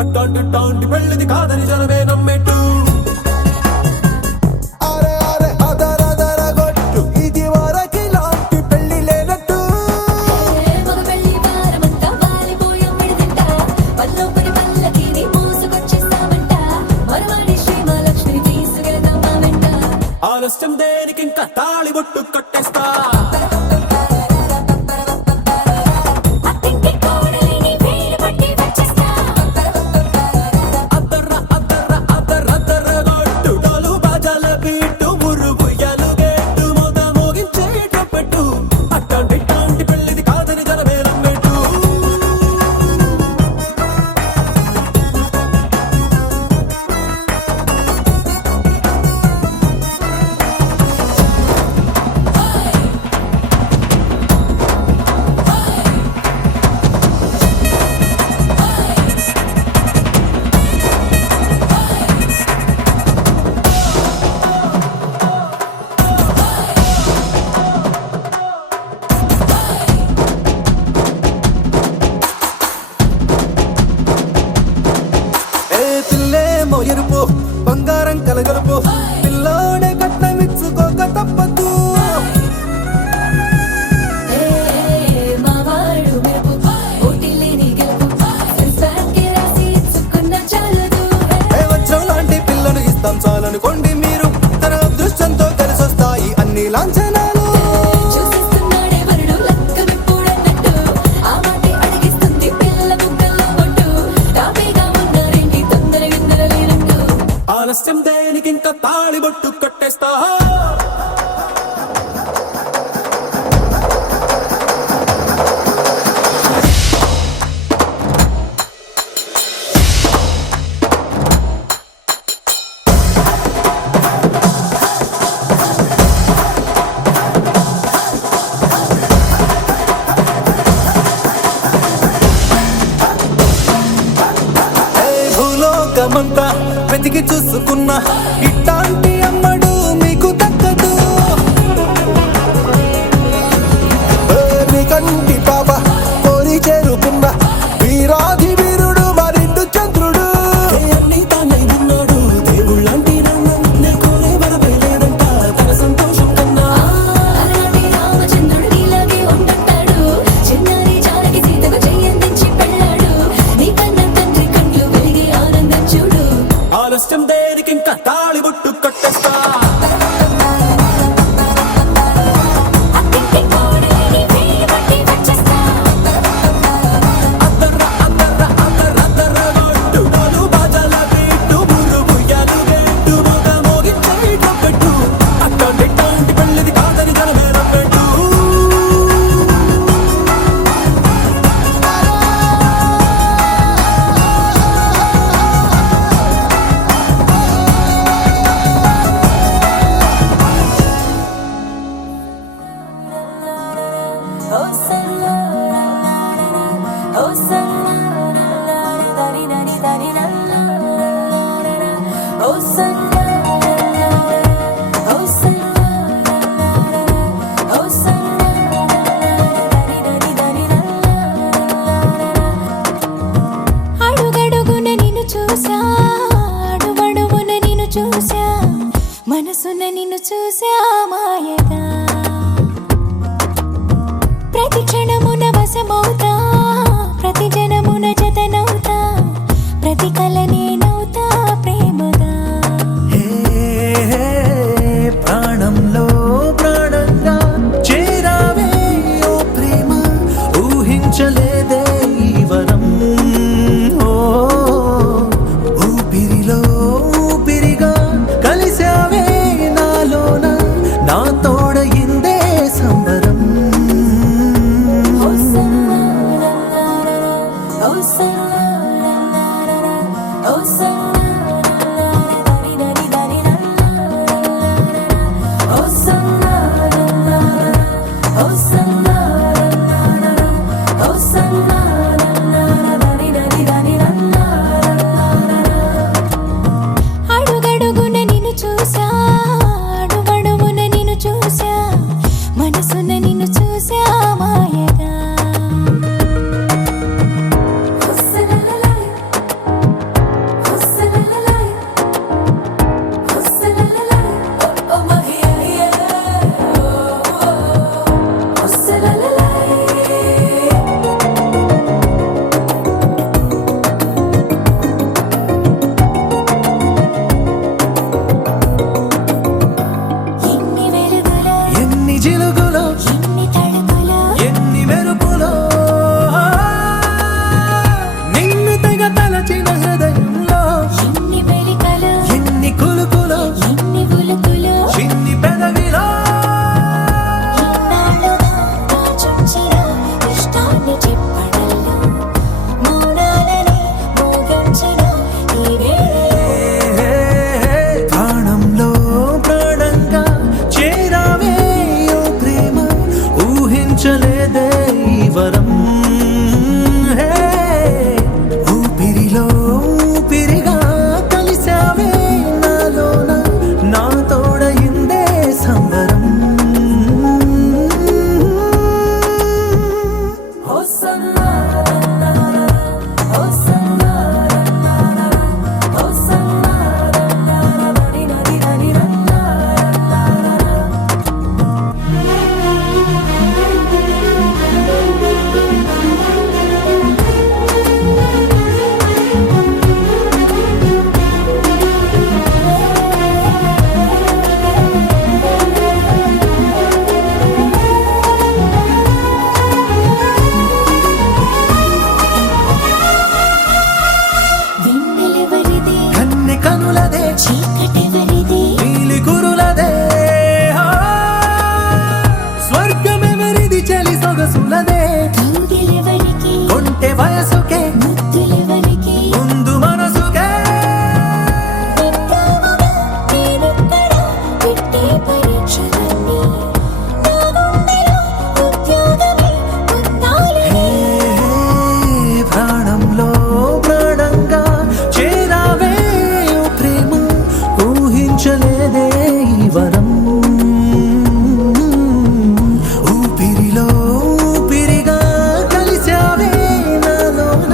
అట్టాంటి పెళ్ళిది కాదని జనమే నమ్మెట్టు ఇది వరకి లాంటి పెళ్లి లేనట్టు ఆలస్యం దేనికి ఇంకా తాళి బొట్టు కట్టేస్తా ఎరుపు బంగారం కలగలుపు పిల్లోడే కట్టమిచ్చుకోక తప్పదు వచ్చం లాంటి పిల్లను ఇస్తాం చాలనుకోండి మీరు తన అదృష్టంతో కలిసొస్తాయి అన్ని లాంఛనాలు ఆలస్యం దేనికి ఇంకా తాళి బొట్టు కట్టేస్తా భూలోకమంతా వెతికి చూసుకున్నా ఇట్లాంటి అమ్మడు మీకు దక్కదు మీ కంటి పాప కోరి చేరుకున్న వీరాధి వీరుడు మరిండు చంద్రుడు అన్ని తానై ఉన్నాడు దేవుళ్ళంటి నన్ను కోరే వరపై లేదంట తన సంతోషం కన్నా రామచంద్రుడు ఇలాగే ఉంటాడు చిన్నారి జానకి సీతకు చెయ్యందించి పెళ్ళాడు నీ కన్న తండ్రి కండ్లు వెలిగి ఆనందం చూడు ఆలస్యం దేనికి ఇంకా తాళి బొట్టు కట్టేస్తా మనసున నిన్ను చూసా మాయగా ప్రతి క్షణమున వశమవుతా ప్రతి జనమున జతనవుతా ప్రతి కల నేనవుతా ప్రేమగా ప్రాణంలో ప్రాణంగా చేరావే ఓ ప్రేమ ఊహించలేదే ఈ వరం ఊపిరిలో ఊపిరిగా కలిసావే నాలోన నా తోడయిందే సంబరం Oh, ఓ సన్నా నని నని నని ఓ సన్నా ఓ సన్నా ఓ సన్నా నని నని నని అడుగడుగున నిన్ను చూసా అడుగడుగున నిన్ను చూసా మనసున నిన్ను చూసా మాయగా ఊపిరిలో ఊపిరిగా కలిసావే నాలోన నా తోడయిందే సంబరం నీలి కురులదే స్వర్గమెవరిది చలి సొగసులదే కొంటె వయసుకే ముందు మనసుకే ప్రాణంలో ప్రాణంగా చేరావే ప్రేమ ఊహించలేదే ఈ వరం ఊపిరిలో ఊపిరిగా కలిసావే నాలోన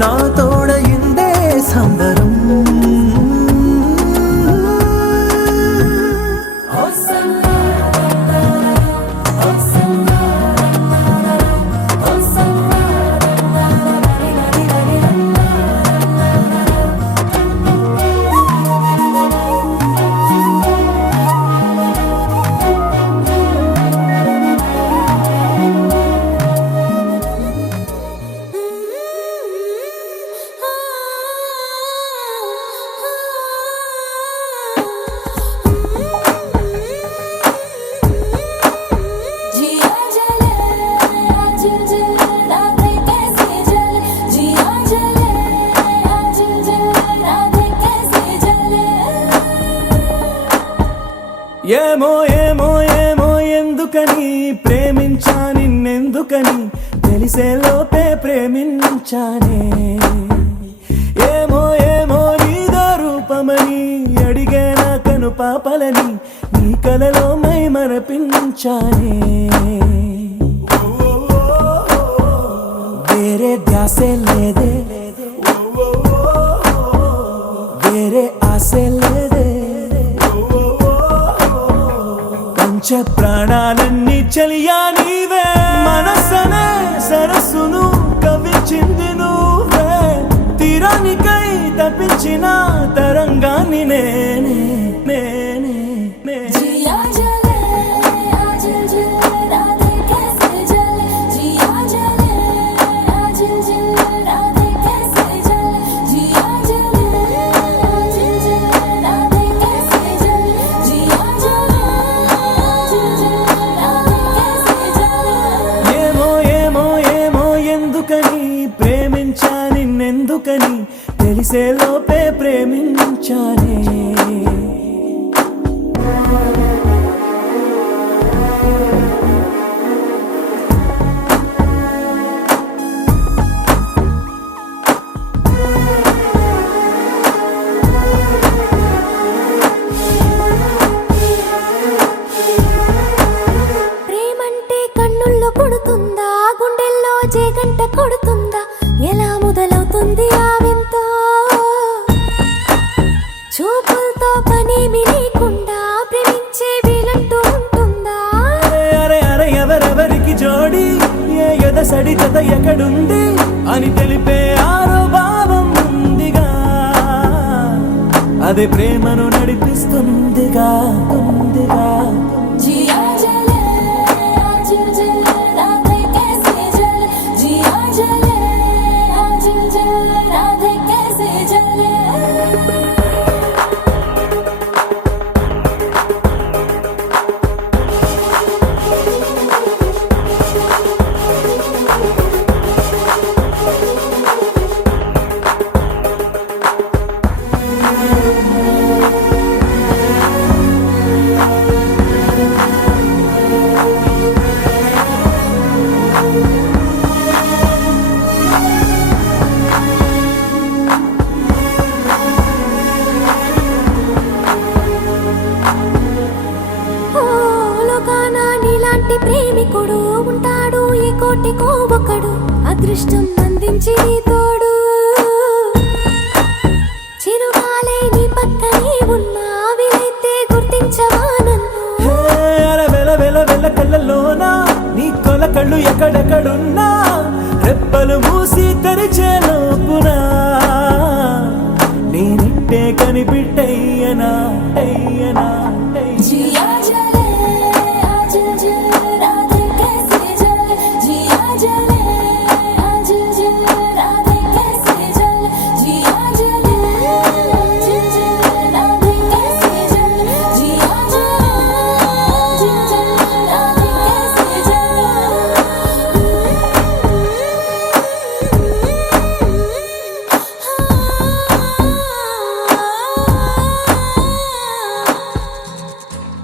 నా తోడయిందే సంబరం ఏమో ఏమో ఏమో ఎందుకని ప్రేమించా నిన్నెందుకని తెలిసే లోపే ప్రేమించానే ఏమో ఏమో నీదో రూపమని అడిగే నా కను పాపలని నీ కలలో మై మరపించానే వేరే ధ్యాసే లేదే వేరే ఆశే లేదే పంచ ప్రాణాలన్నీ చలియా నీవే మనసనే సరస్సును కవిచింది నువ్వే తీరానికై తప్పించిన తరంగాన్ని నేనే నేనే ప్రేమించా నిన్నెందుకని తెలిసే లోపే ప్రేమించాలే. ప్రేమంటే కన్నుల్లో పుడుతుందా, గుండెల్లో జేగంట కొడుతుందా, ఎలా మొదలవుతుంది ఆ వింత? చూపులతో పనేమి లేకుండా ప్రేమించే వీలంటూ ఉంటుందా? అరే అరే ఎవరెవరికి జోడి, ఏ ఎదసడి జత ఎక్కడుంది అని తెలిపే ఆరో భావం ఉందిగా, అదే ప్రేమను నడిపిస్తుందిగా ఉందిగా. जिया जले आज जले राधे कैसे जले जिया जले आज जले राधे कैसे जले ఓ లోకాన నీలాంటి ప్రేమికుడు ఉంటాడు ఈ కోటికో ఒకడు, అదృష్టం అందించి నీ తోడు. చిరుగాలే నీ పక్కనే ఉన్నా వీలైతే గుర్తించవా నన్ను? అర వెల వెల వెల కళ్ళలోనా నీ కొల కళ్ళు ఎక్కడెక్కడున్నా, రెప్పలు మూసి తెరిచే లోపునా నేనిట్టే కనిపిట్టయ్యనా అయ్యనా जिया जले